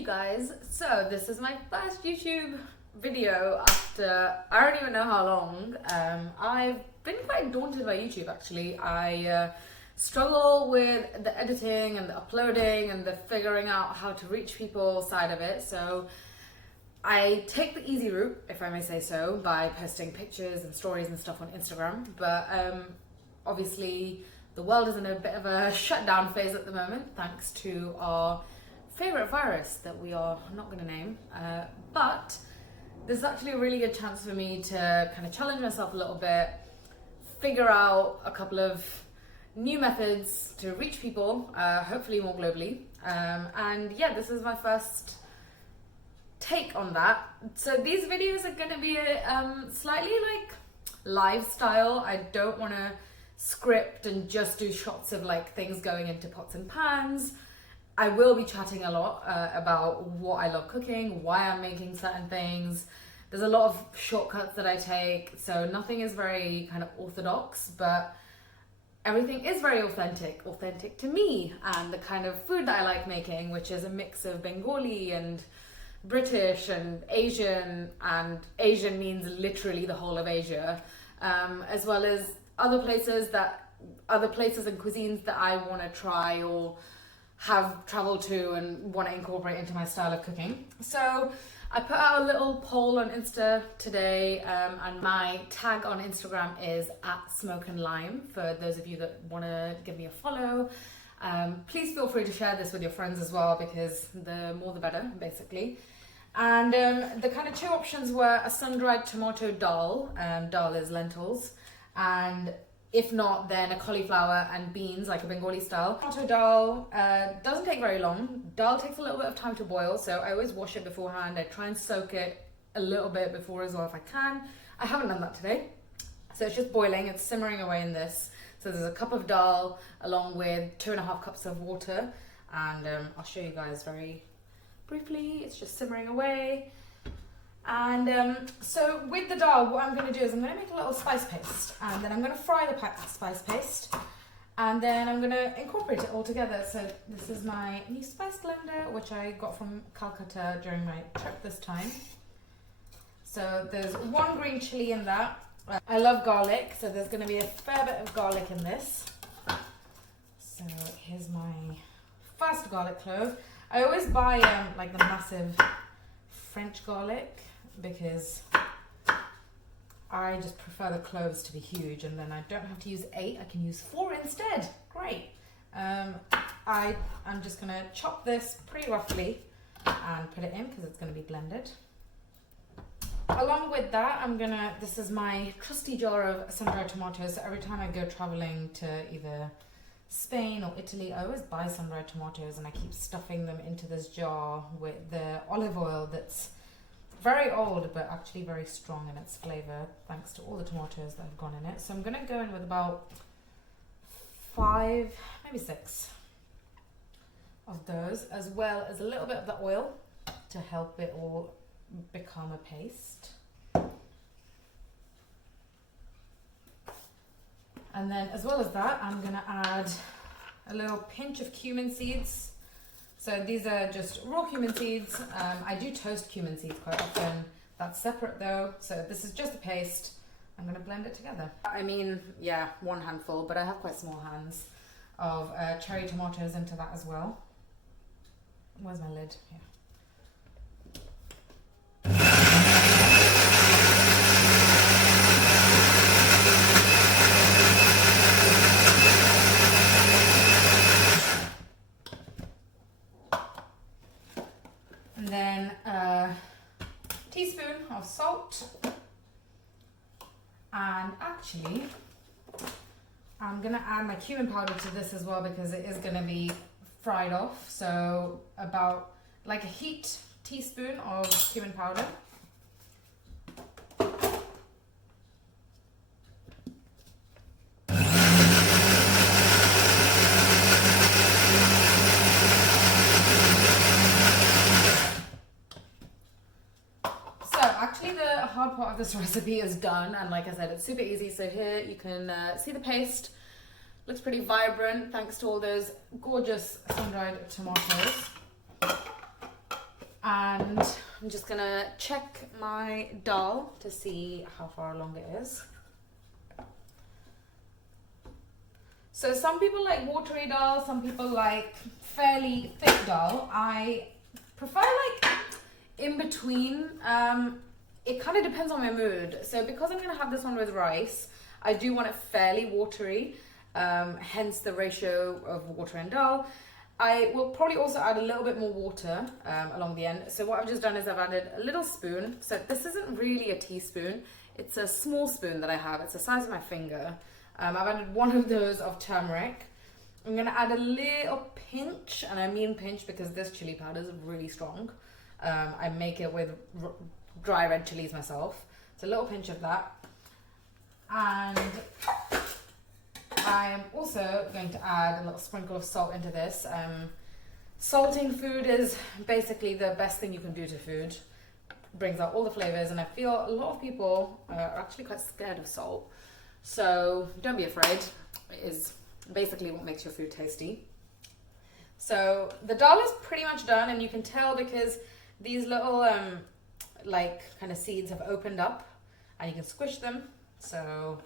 you guys. So this is my first YouTube video after I don't even know how long. I've been quite daunted by YouTube actually. I struggle with the editing and the uploading and the figuring out how to reach people side of it. So I take the easy route, if I may say so, by posting pictures and stories and stuff on Instagram. But obviously the world is in a bit of a shutdown phase at the moment, thanks to our favorite virus that we are not going to name. But this is actually a really good chance for me to kind of challenge myself a little bit, figure out a couple of new methods to reach people, hopefully more globally. And yeah, this is my first take on that. So these videos are going to be slightly like lifestyle. I don't want to script and just do shots of like things going into pots and pans. I will be chatting a lot about what I love cooking, why I'm making certain things. There's a lot of shortcuts that I take, so nothing is very kind of orthodox, but everything is very authentic to me and the kind of food that I like making, which is a mix of Bengali and British and Asian means literally the whole of Asia, as well as other places and cuisines that I want to try or have traveled to and want to incorporate into my style of cooking. So I put out a little poll on Insta today, and my tag on Instagram is @smokeandlime for those of you that want to give me a follow. Please feel free to share this with your friends as well, because the more the better, basically. And the kind of two options were a sun-dried tomato dal. Dal is lentils, and if not, then a cauliflower and beans, like a Bengali style. Tomato dal doesn't take very long. Dal takes a little bit of time to boil, so I always wash it beforehand. I try and soak it a little bit before as well if I can. I haven't done that today. So it's just boiling, it's simmering away in this. So there's a cup of dal along with 2.5 cups of water. And I'll show you guys very briefly. It's just simmering away. And so with the dal, what I'm going to do is I'm going to make a little spice paste, and then I'm going to fry the spice paste, and then I'm going to incorporate it all together. So this is my new spice blender, which I got from Calcutta during my trip this time. So there's 1 green chili in that. I love garlic, so there's going to be a fair bit of garlic in this. So here's my first garlic clove. I always buy like the massive French garlic, because I just prefer the cloves to be huge, and then I don't have to use 8, I can use 4 instead. Great. I'm just going to chop this pretty roughly and put it in because it's going to be blended. Along with that, this is my trusty jar of sun-dried tomatoes. So every time I go traveling to either Spain or Italy, I always buy sun-dried tomatoes, and I keep stuffing them into this jar with the olive oil that's very old but actually very strong in its flavor, thanks to all the tomatoes that have gone in it. So I'm going to go in with about 5, maybe 6 of those, as well as a little bit of the oil to help it all become a paste. And then as well as that, I'm going to add a little pinch of cumin seeds. So these are just raw cumin seeds. I do toast cumin seeds quite often. That's separate though. So this is just a paste. I'm going to blend it together. I mean, yeah, 1 handful, but I have quite small hands of cherry tomatoes into that as well. Where's my lid? Here. And then a teaspoon of salt, and actually I'm going to add my cumin powder to this as well, because it is going to be fried off. So about like a heaped teaspoon of cumin powder. Hard part of this recipe is done, and like I said, it's super easy. So here you can see the paste. Looks pretty vibrant thanks to all those gorgeous sun-dried tomatoes. And I'm just gonna check my dal to see how far along it is. So some people like watery dal, some people like fairly thick dal. I prefer like in between. It kind of depends on my mood. So because I'm gonna have this one with rice, I do want it fairly watery, hence the ratio of water and dal. I will probably also add a little bit more water along the end. So what I've just done is I've added a little spoon. So this isn't really a teaspoon. It's a small spoon that I have. It's the size of my finger. I've added one of those of turmeric. I'm gonna add a little pinch, and I mean pinch because this chili powder is really strong. I make it with dry red chilies myself. It's a little pinch of that. And I am also going to add a little sprinkle of salt into this. Salting food is basically the best thing you can do to food. Brings out all the flavors, and I feel a lot of people are actually quite scared of salt. So don't be afraid. It is basically what makes your food tasty. So the dal is pretty much done, and you can tell because these little like kind of seeds have opened up, and you can squish them. So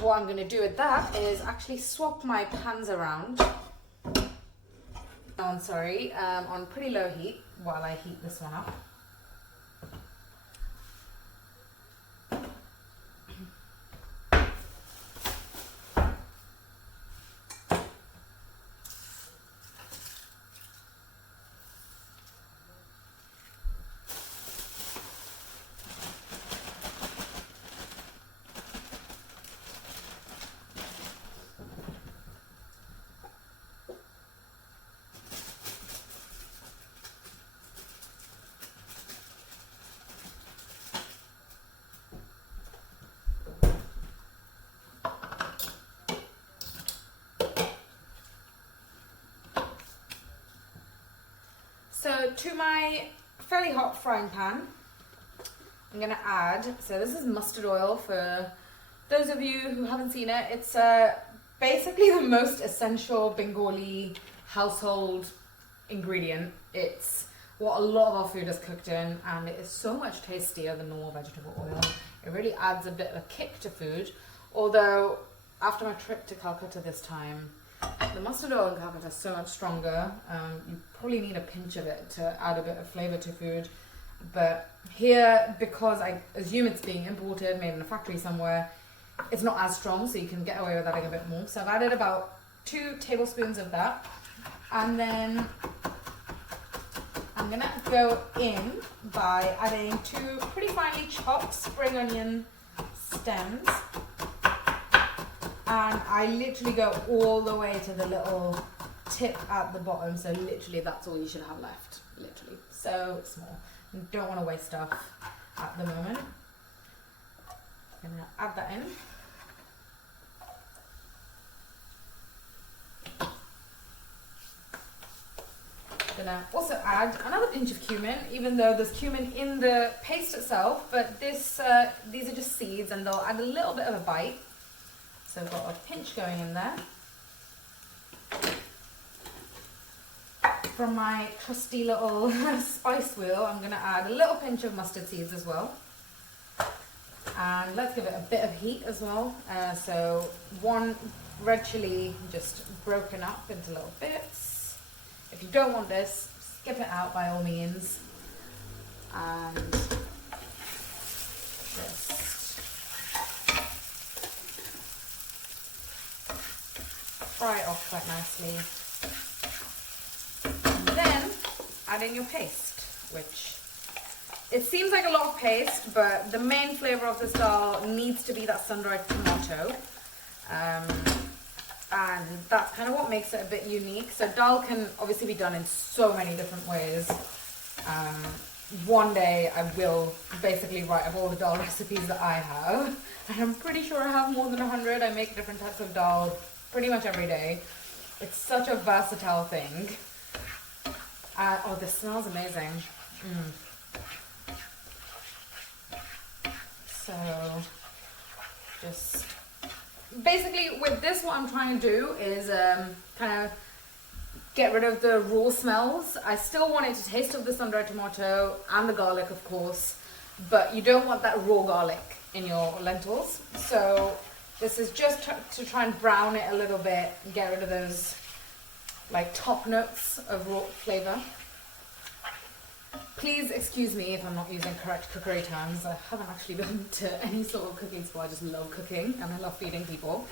what I'm going to do with that is actually swap my pans around on pretty low heat while I heat this one up. So to my fairly hot frying pan, I'm going to add, so this is mustard oil for those of you who haven't seen it. It's basically the most essential Bengali household ingredient. It's what a lot of our food is cooked in, and it is so much tastier than normal vegetable oil. It really adds a bit of a kick to food. Although after my trip to Calcutta this time, the mustard oil in Calcutta is so much stronger. You probably need a pinch of it to add a bit of flavour to food. But here, because I assume it's being imported, made in a factory somewhere, it's not as strong, so you can get away with adding a bit more. So I've added about 2 tablespoons of that. And then I'm going to go in by adding 2 pretty finely chopped spring onion stems. And I literally go all the way to the little tip at the bottom. So literally that's all you should have left. Literally. So small. You don't want to waste stuff at the moment. I'm going to add that in. I'm going to also add another pinch of cumin, even though there's cumin in the paste itself. But these are just seeds, and they'll add a little bit of a bite. So I've got a pinch going in there. From my trusty little spice wheel, I'm going to add a little pinch of mustard seeds as well. And let's give it a bit of heat as well. So 1 red chili just broken up into little bits. If you don't want this, skip it out by all means. And just fry it off quite nicely. And then add in your paste, which it seems like a lot of paste, but the main flavor of this dal needs to be that sun-dried tomato. And that's kind of what makes it a bit unique. So dal can obviously be done in so many different ways. One day I will basically write up all the dal recipes that I have. And I'm pretty sure I have more than 100. I make different types of dal pretty much every day. It's such a versatile thing. Oh, this smells amazing. So just basically with this, what I'm trying to do is kind of get rid of the raw smells. I still want it to taste of the sun-dried tomato and the garlic, of course, but you don't want that raw garlic in your lentils. So this is just to try and brown it a little bit and get rid of those like top notes of raw flavor. Please excuse me if I'm not using correct cookery terms. I haven't actually been to any sort of cooking school. I just love cooking and I love feeding people.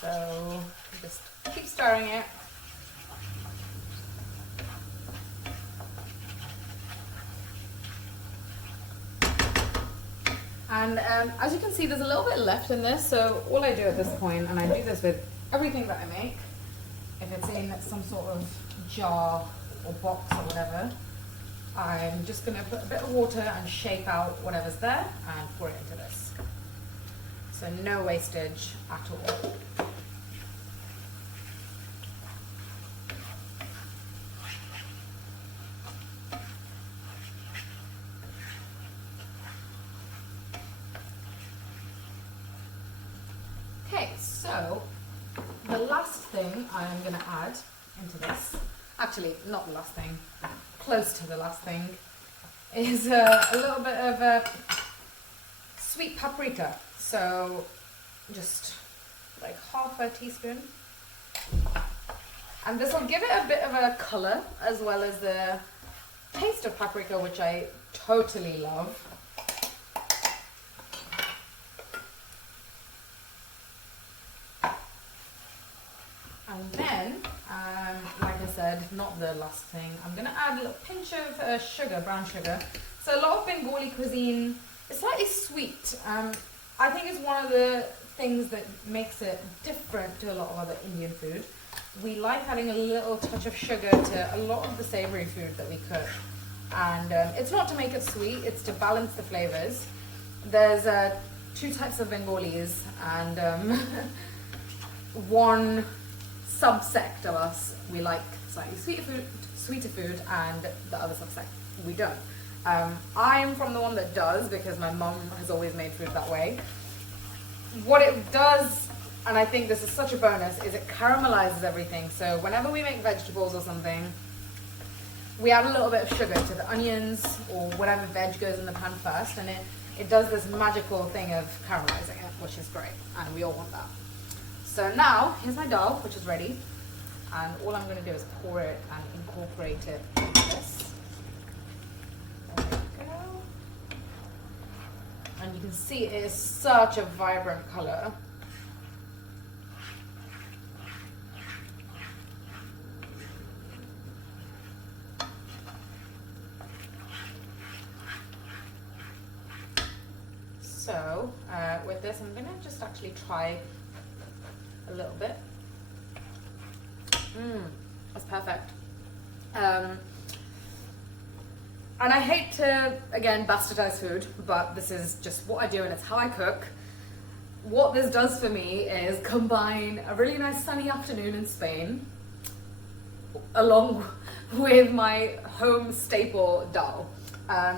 So just keep stirring it. And as you can see, there's a little bit left in this. So all I do at this point, and I do this with everything that I make, if it's in some sort of jar or box or whatever, I'm just going to put a bit of water and shake out whatever's there and pour it into this. So no wastage at all. Okay, so the last thing I'm going to add into this, actually not the last thing, close to the last thing, is a little bit of sweet paprika. So just like half a teaspoon. And this will give it a bit of a color as well as the taste of paprika, which I totally love. And then, like I said, not the last thing, I'm going to add a little pinch of sugar, brown sugar. So a lot of Bengali cuisine is slightly sweet. I think it's one of the things that makes it different to a lot of other Indian food. We like adding a little touch of sugar to a lot of the savory food that we cook. And it's not to make it sweet, it's to balance the flavors. There's two types of Bengalis and one subsect of us, we like slightly sweeter food, and the other subsect we don't. I'm from the one that does because my mum has always made food that way. What it does, and I think this is such a bonus, is it caramelizes everything. So whenever we make vegetables or something, we add a little bit of sugar to the onions or whatever veg goes in the pan first, and it does this magical thing of caramelizing it, which is great, and we all want that. So now, here's my dal, which is ready, and all I'm going to do is pour it and incorporate it into this. There we go. And you can see it is such a vibrant color. So, with this, I'm going to just actually try a little bit. That's perfect. And I hate to, again, bastardize food, but this is just what I do and it's how I cook. What this does for me is combine a really nice sunny afternoon in Spain along with my home staple dal.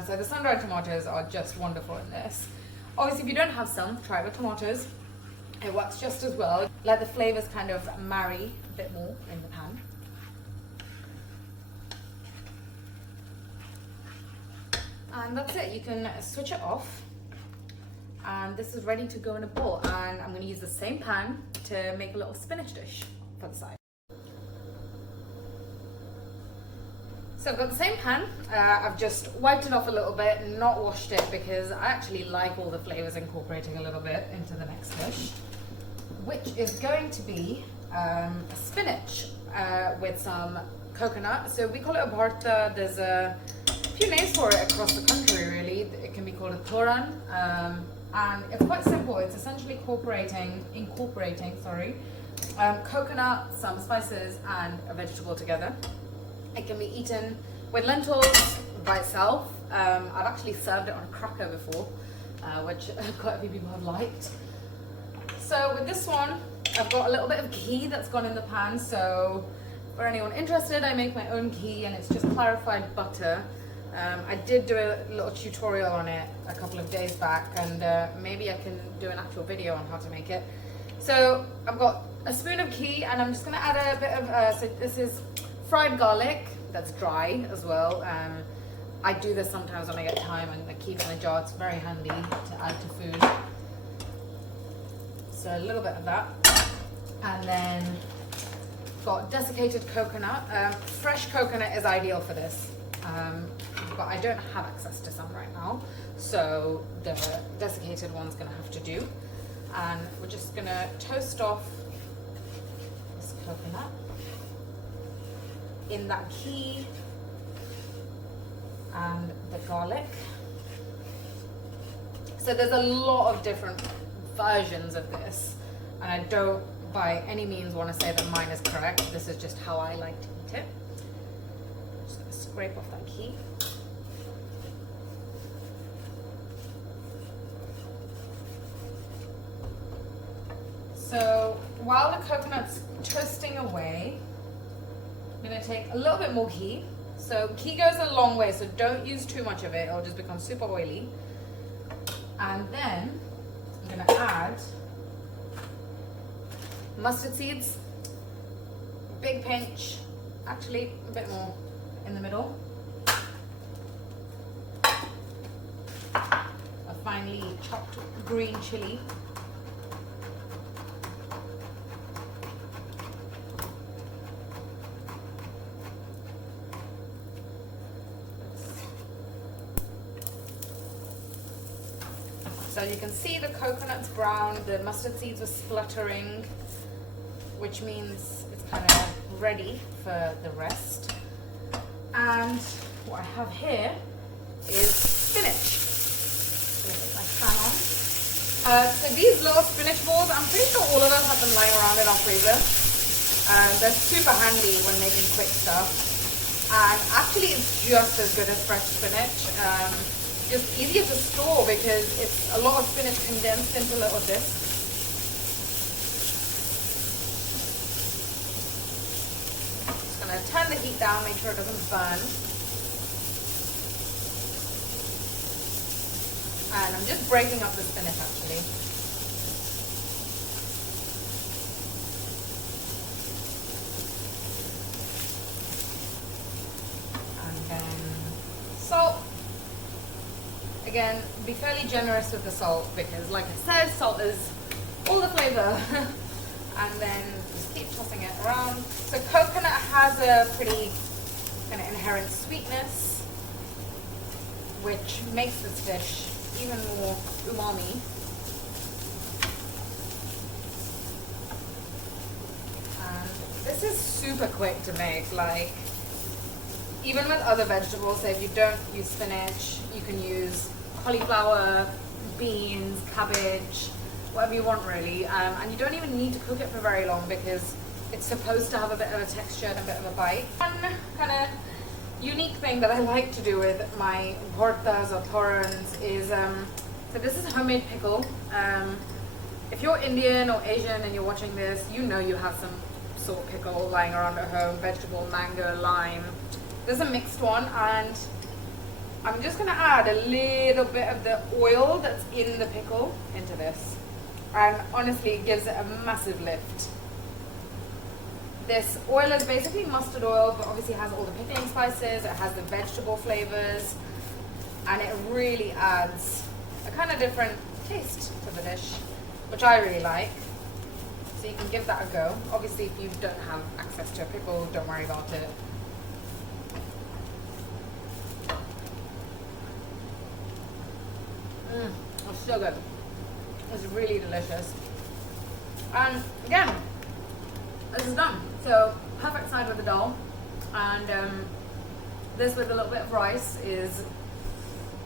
So the sun-dried tomatoes are just wonderful in this. Obviously, if you don't have some, try it with tomatoes. It works just as well. Let the flavors kind of marry a bit more in the pan. And that's it. You can switch it off. And this is ready to go in a bowl. And I'm going to use the same pan to make a little spinach dish for the side. So I've got the same pan. I've just wiped it off a little bit, not washed it because I actually like all the flavors incorporating a little bit into the next dish, which is going to be a spinach with some coconut. So we call it a bharta. There's a few names for it across the country, really. It can be called a thoran, and it's quite simple. It's essentially incorporating coconut, some spices, and a vegetable together. It can be eaten with lentils by itself. I've actually served it on cracker before, which quite a few people have liked. So with this one, I've got a little bit of ghee that's gone in the pan. So for anyone interested, I make my own ghee and it's just clarified butter. I did do a little tutorial on it a couple of days back, and maybe I can do an actual video on how to make it. So I've got a spoon of ghee, and I'm just gonna add a bit of, so this is fried garlic that's dry as well. I do this sometimes when I get time and I keep it in a jar. It's very handy to add to food. So a little bit of that. And then got desiccated coconut. Fresh coconut is ideal for this, but I don't have access to some right now. So the desiccated one's gonna have to do. And we're just gonna toast off this coconut in that ghee and the garlic. So there's a lot of different versions of this, and I don't by any means want to say that mine is correct. This is just how I like to eat it. Just gonna scrape off that ghee. So while the coconut's toasting away, I'm gonna take a little bit more ghee. So ghee goes a long way, so don't use too much of it, it'll just become super oily. And then I'm gonna add mustard seeds, big pinch, actually a bit more in the middle. A finely chopped green chili. So you can see the coconut's brown, the mustard seeds are spluttering, which means it's kind of ready for the rest. And what I have here is spinach. So put my pan on. So these little spinach balls, I'm pretty sure all of us have them lying around in our freezer. They're super handy when making quick stuff. And actually it's just as good as fresh spinach. Just easier to store because it's a lot of spinach condensed into little discs. Just gonna turn the heat down, make sure it doesn't burn. And I'm just breaking up the spinach actually. And then salt. Again, be fairly generous with the salt because, like it says, salt is all the flavor. And then just keep tossing it around. So coconut has a pretty kind of inherent sweetness, which makes this dish even more umami. And this is super quick to make. Like, even with other vegetables, so if you don't use spinach, you can use cauliflower, beans, cabbage, whatever you want really. And you don't even need to cook it for very long because it's supposed to have a bit of a texture and a bit of a bite. One kind of unique thing that I like to do with my hortas or torrons is, so this is homemade pickle. If you're Indian or Asian and you're watching this, you know you have some sort of pickle lying around at home, vegetable, mango, lime. There's a mixed one, and I'm just gonna add a little bit of the oil that's in the pickle into this. And honestly, it gives it a massive lift. This oil is basically mustard oil, but obviously has all the pickling spices, it has the vegetable flavors, and it really adds a kind of different taste to the dish, which I really like. So you can give that a go. Obviously, if you don't have access to a pickle, don't worry about it. It's so good. It's really delicious. And again, this is done. So perfect side with the dal, and this with a little bit of rice is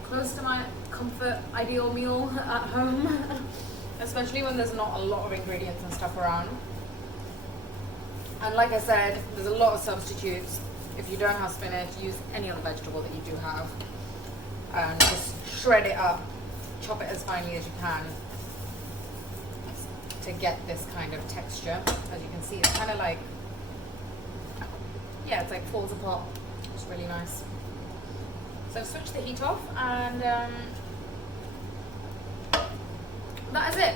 close to my comfort ideal meal at home, especially when there's not a lot of ingredients and stuff around. And like I said, there's a lot of substitutes. If you don't have spinach, use any other vegetable that you do have, and just shred it up. Chop it as finely as you can to get this kind of texture. As you can see, it's kind of like, yeah, it's like falls apart. It's really nice. So switch the heat off, and that is it.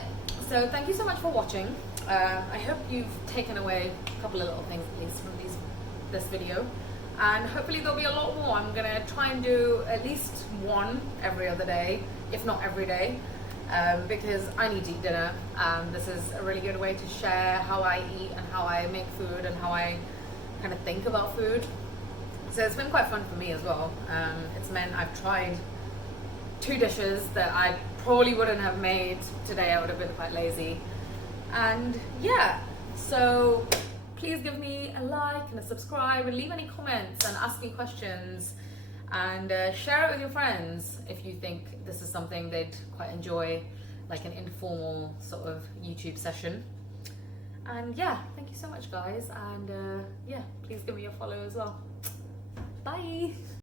So thank you so much for watching. I hope you've taken away a couple of little things at least from this video, and hopefully there'll be a lot more. I'm gonna try and do at least one every other day, if not every day, because I need to eat dinner, and this is a really good way to share how I eat and how I make food and how I kind of think about food. So it's been quite fun for me as well. It's meant I've tried 2 dishes that I probably wouldn't have made today. I would have been quite lazy. And yeah, so please give me a like and a subscribe and leave any comments and ask me questions, and share it with your friends if you think this is something they'd quite enjoy, like an informal sort of YouTube session. And yeah, thank you so much guys, and yeah, please give me a follow as well. Bye!